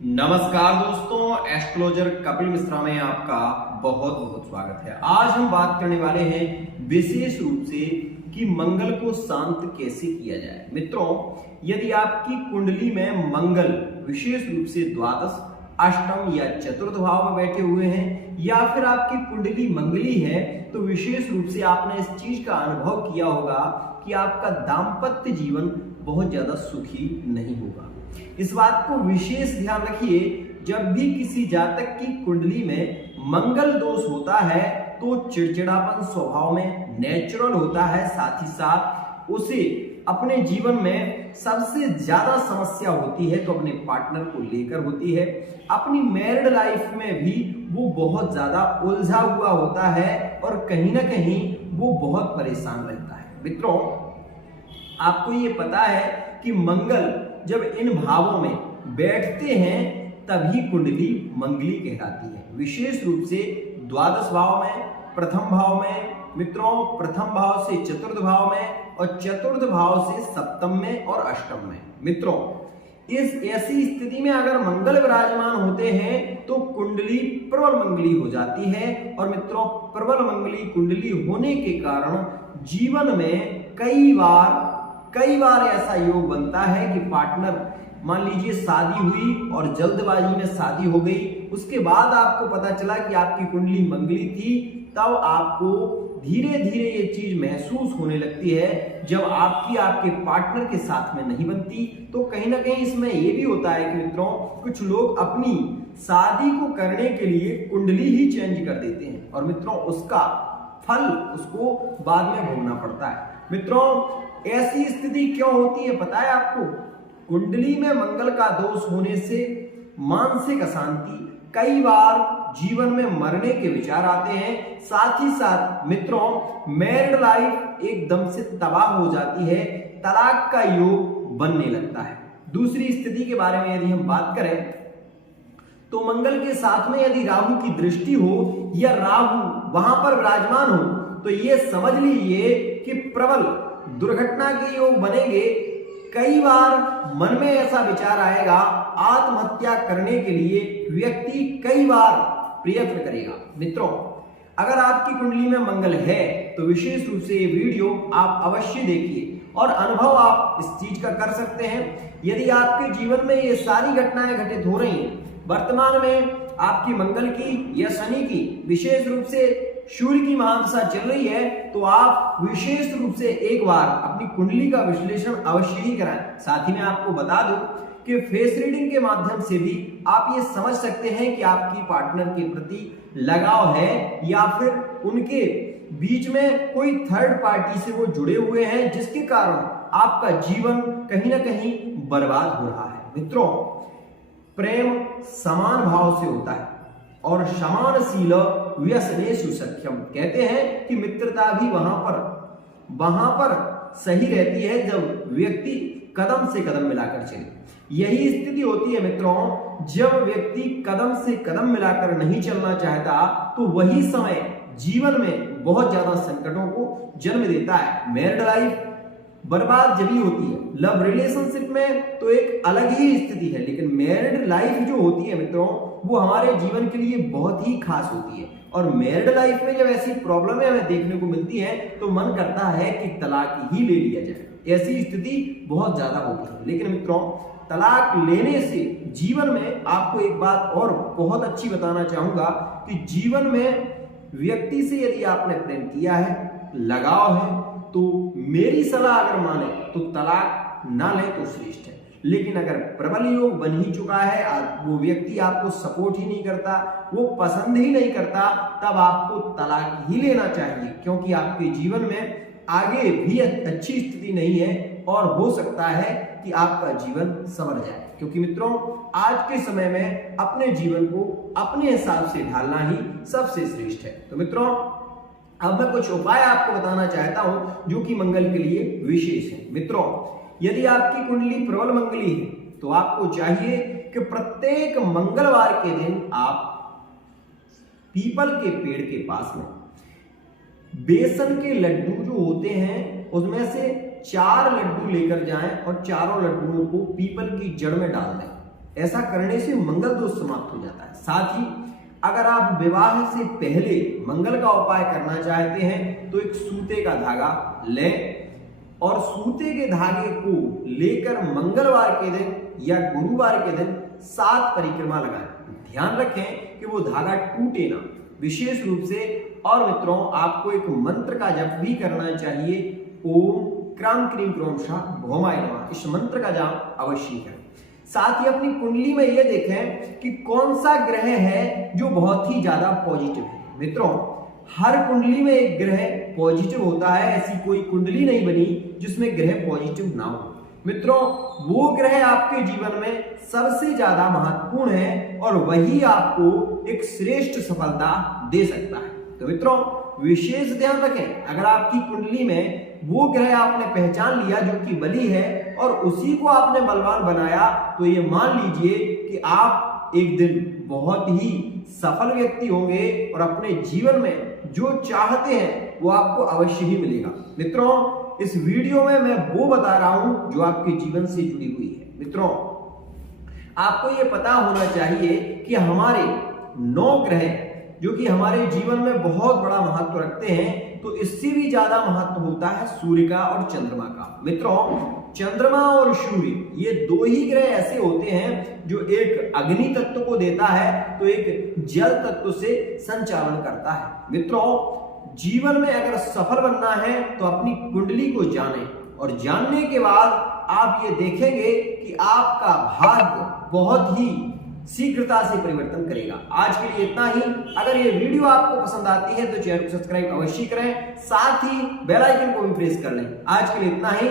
नमस्कार दोस्तों, एस्ट्रोलॉजर कपिल मिश्रा में आपका बहुत बहुत स्वागत है। आज हम बात करने वाले हैं विशेष रूप से कि मंगल को शांत कैसे किया जाए। मित्रों, यदि आपकी कुंडली में मंगल विशेष रूप से द्वादश, अष्टम या चतुर्थ भाव में बैठे हुए हैं या फिर आपकी कुंडली मंगली है, तो विशेष रूप से आपने इस चीज का अनुभव किया होगा कि आपका दाम्पत्य जीवन बहुत ज्यादा सुखी नहीं होगा। इस बात को विशेष ध्यान रखिए, जब भी किसी जातक की कुंडली में मंगल दोष होता है तो चिड़चिड़ापन स्वभाव में नेचुरल होता है। साथ ही साथ उसे अपने जीवन में सबसे ज्यादा समस्या होती है तो अपने पार्टनर को लेकर होती है। अपनी मैरिड लाइफ में भी वो बहुत ज्यादा उलझा हुआ होता है और कहीं ना कहीं वो बहुत परेशान रहता है। मित्रों, आपको ये पता है कि मंगल जब इन भावों में बैठते हैं तभी कुंडली मंगली कहलाती है। विशेष रूप से द्वादश भाव में, प्रथम भाव में, मित्रों प्रथम भाव से चतुर्थ भाव में और चतुर्थ भाव से सप्तम में और अष्टम में। मित्रों, इस ऐसी स्थिति में अगर मंगल विराजमान होते हैं तो कुंडली प्रबल मंगली हो जाती है। और मित्रों, प्रबल मंगली कुंडली होने के कारण जीवन में कई बार ऐसा योग बनता है कि पार्टनर, मान लीजिए शादी हुई और जल्दबाजी में शादी हो गई, उसके बाद आपको पता चला कि आपकी कुंडली मंगली थी, तब आपको धीरे धीरे ये चीज महसूस होने लगती है जब आपके पार्टनर के साथ में नहीं बनती। तो कहीं ना कहीं इसमें ये भी होता है कि मित्रों, कुछ लोग अपनी शादी को करने के लिए कुंडली ही चेंज कर देते हैं और मित्रों उसका फल उसको बाद में भोगना पड़ता है। मित्रों, ऐसी स्थिति क्यों होती है पता है आपको? कुंडली में मंगल का दोष होने से मानसिक अशांति, कई बार जीवन में मरने के विचार आते हैं। साथ ही साथ मित्रों, मैरिड लाइफ एकदम से तबाह हो जाती है, तलाक का योग बनने लगता है। दूसरी स्थिति के बारे में यदि हम बात करें तो मंगल के साथ में यदि राहु की दृष्टि हो या राहु वहां पर विराजमान हो तो ये समझ लीजिए कि प्रबल दुर्घटना के योग बनेंगे। कई बार मन में ऐसा विचार आएगा, आत्महत्या करने के लिए व्यक्ति कई बार प्रयत्न करेगा। मित्रों, अगर आपकी कुंडली में मंगल है तो विशेष रूप से ये वीडियो आप अवश्य देखिए और अनुभव आप इस चीज का कर सकते हैं। यदि आपके जीवन में ये सारी घटनाएं घटित हो रही हैं, वर्तमान में आपकी मंगल की या शनि की, विशेष रूप से सूर्य की महादशा चल रही है, तो आप विशेष रूप से एक बार अपनी कुंडली का विश्लेषण अवश्य ही कराएं। साथ ही मैं आपको बता दूं कि फेस रीडिंग के माध्यम से भी आप ये समझ सकते हैं कि आपकी पार्टनर के प्रति लगाव है या फिर उनके बीच में कोई थर्ड पार्टी से वो जुड़े हुए हैं जिसके कारण आपका जीवन कहीं ना कहीं बर्बाद हो रहा है। मित्रों, प्रेम समान भाव से होता है और समानशील व्यसनेषु सख्यम, कहते हैं कि मित्रता भी वहां पर सही रहती है जब व्यक्ति कदम से कदम मिलाकर चले। यही स्थिति होती है मित्रों, जब व्यक्ति कदम से कदम मिलाकर नहीं चलना चाहता तो वही समय जीवन में बहुत ज्यादा संकटों को जन्म देता है। मैरिड लाइफ बर्बाद जब होती है। लव रिलेशनशिप में तो एक अलग ही स्थिति है, लेकिन मैरिड लाइफ जो होती है मित्रों, वो हमारे जीवन के लिए बहुत ही खास होती है। और मैरिड लाइफ में जब ऐसी प्रॉब्लमें हमें देखने को मिलती है तो मन करता है कि तलाक ही ले लिया जाए। ऐसी स्थिति बहुत ज्यादा होती है। लेकिन मित्रों, तलाक लेने से जीवन में आपको एक बात और बहुत अच्छी बताना चाहूंगा कि जीवन में व्यक्ति से यदि आपने प्रेम किया है, लगाव है, तो मेरी सलाह अगर माने तो तलाक ना ले तो श्रेष्ठ है। लेकिन अगर प्रबल योग बन ही चुका है, वो व्यक्ति आपको सपोर्ट ही नहीं करता, वो पसंद ही नहीं करता, तब आपको तलाक ही लेना चाहिए, क्योंकि आपके जीवन में आगे भी अच्छी स्थिति नहीं है और हो सकता है कि आपका जीवन संवर जाए। क्योंकि मित्रों, आज के समय में अपने जीवन को अपने हिसाब से ढालना ही सबसे श्रेष्ठ है। तो मित्रों, अब मैं कुछ उपाय आपको बताना चाहता हूं जो कि मंगल के लिए विशेष है। मित्रों, यदि आपकी कुंडली प्रबल मंगली है तो आपको चाहिए कि प्रत्येक मंगलवार के दिन आप पीपल के पेड़ के पास में बेसन के लड्डू जो होते हैं उसमें से 4 लड्डू लेकर जाएं और चारों लड्डुओं को पीपल की जड़ में डाल दें। ऐसा करने से मंगल दोष समाप्त हो जाता है। साथ ही अगर आप विवाह से पहले मंगल का उपाय करना चाहते हैं तो एक सूते का धागा लें और सूते के धागे को लेकर मंगलवार के दिन या गुरुवार के दिन 7 परिक्रमा लगाएं। ध्यान रखें कि वो धागा टूटे ना, विशेष रूप से। और मित्रों, आपको एक मंत्र का जप भी करना चाहिए, ओम क्राम क्रीम क्रोम शाह भौमाय नमः। इस मंत्र का जाप अवश्य करें। साथ ही अपनी कुंडली में यह देखें कि कौन सा ग्रह है जो बहुत ही ज्यादा पॉजिटिव है। मित्रों, हर कुंडली में एक ग्रह पॉजिटिव होता है, ऐसी कोई कुंडली नहीं बनी जिसमें ग्रह पॉजिटिव ना हो। मित्रों, वो ग्रह आपके जीवन में सबसे ज्यादा महत्वपूर्ण है और वही आपको एक श्रेष्ठ सफलता दे सकता है। तो मित्रों, विशेष ध्यान रखें, अगर आपकी कुंडली में वो ग्रह आपने पहचान लिया जो कि बली है और उसी को आपने बलवान बनाया, तो ये मान लीजिए कि आप एक दिन बहुत ही सफल व्यक्ति होंगे और अपने जीवन में जो चाहते हैं वो आपको अवश्य ही मिलेगा। मित्रों, इस वीडियो में मैं वो बता रहा हूं जो आपके जीवन से जुड़ी हुई है। मित्रों, आपको ये पता होना चाहिए कि हमारे 9 ग्रह जो कि हमारे जीवन में बहुत बड़ा महत्व रखते हैं, तो इससे भी ज्यादा महत्व होता है सूर्य का और चंद्रमा का। मित्रों, चंद्रमा और सूर्य ये 2 ही ग्रह ऐसे होते हैं जो एक अग्नि तत्व को देता है तो एक जल तत्व से संचालन करता है। मित्रों, जीवन में अगर सफल बनना है तो अपनी कुंडली को जानें और जानने के बाद आप ये देखेंगे कि आपका भाग्य बहुत ही शीघ्रता से परिवर्तन करेगा। आज के लिए इतना ही। अगर ये वीडियो आपको पसंद आती है तो चैनल को सब्सक्राइब अवश्य करें, साथ ही बेल आइकन को भी प्रेस कर लें। आज के लिए इतना ही।